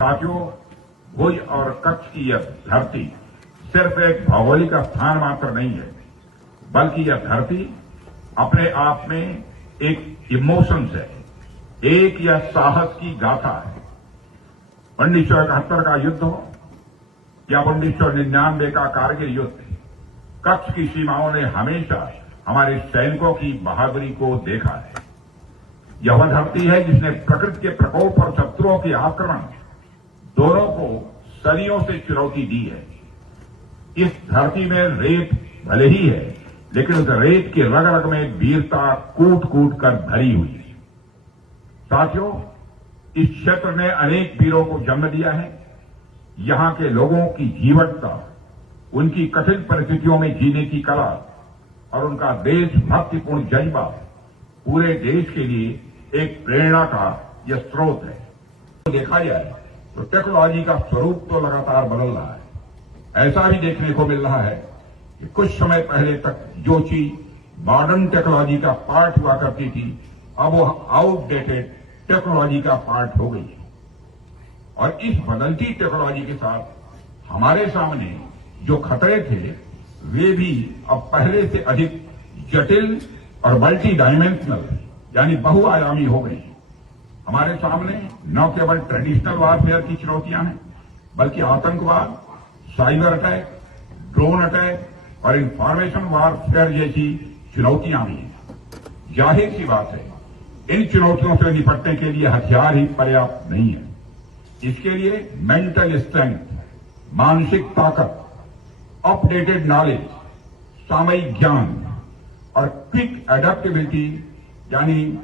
साथियों, भुज और कच्छ की यह धरती सिर्फ एक भौगोलिक स्थान मात्र नहीं है, बल्कि यह धरती अपने आप में एक इमोशंस है, एक यह साहस की गाथा है। 1971 का युद्ध हो या 1999 का कारगिल युद्ध, कच्छ की सीमाओं ने हमेशा हमारे सैनिकों की बहादुरी को देखा है। यह वह धरती है जिसने प्रकृति के प्रकोप और शत्रुओं के आक्रमण दोनों को सदियों से चुनौती दी है। इस धरती में रेत भले ही है, लेकिन उस रेत की रग रग में वीरता कूट कूट कर भरी हुई है। साथियों, इस क्षेत्र ने अनेक वीरों को जन्म दिया है। यहां के लोगों की जीवटता, उनकी कठिन परिस्थितियों में जीने की कला और उनका देशभक्तिपूर्ण जज्बा पूरे देश के लिए एक प्रेरणा का यह स्रोत है। तो देखा जाए तो टेक्नोलॉजी का स्वरूप तो लगातार बदल रहा है। ऐसा भी देखने को मिल रहा है कि कुछ समय पहले तक जो चीज मॉडर्न टेक्नोलॉजी का पार्ट हुआ करती थी, अब वो आउटडेटेड टेक्नोलॉजी का पार्ट हो गई है। और इस बदलती टेक्नोलॉजी के साथ हमारे सामने जो खतरे थे, वे भी अब पहले से अधिक जटिल और मल्टी डायमेंशनल यानी बहुआयामी हो गई। हमारे सामने न केवल ट्रेडिशनल वारफेयर की चुनौतियां हैं, बल्कि आतंकवाद, साइबर अटैक, ड्रोन अटैक और इंफॉर्मेशन वारफेयर जैसी चुनौतियां भी हैं। जाहिर सी बात है, इन चुनौतियों से निपटने के लिए हथियार ही पर्याप्त नहीं है। इसके लिए मेंटल स्ट्रेंथ, मानसिक ताकत, अपडेटेड नॉलेज, सामयिक ज्ञान और क्विक एडेप्टेबिलिटी यानी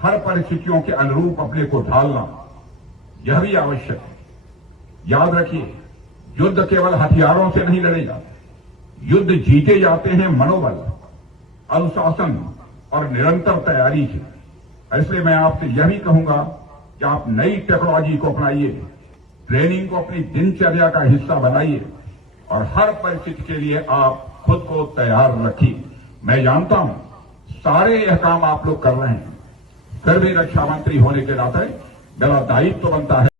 हर परिस्थितियों के अनुरूप अपने को ढालना, यह भी आवश्यक है। याद रखिए, युद्ध केवल हथियारों से नहीं लड़े जाते। युद्ध जीते जाते हैं मनोबल, अनुशासन और निरंतर तैयारी से। इसलिए मैं आपसे यह भी कहूंगा कि आप नई टेक्नोलॉजी को अपनाइए, ट्रेनिंग को अपनी दिनचर्या का हिस्सा बनाइए और हर परिस्थिति के लिए आप खुद को तैयार रखिए। मैं जानता हूं सारे यह काम आप लोग कर रहे हैं, फिर भी रक्षा मंत्री होने के नाते मेरा दायित्व बनता है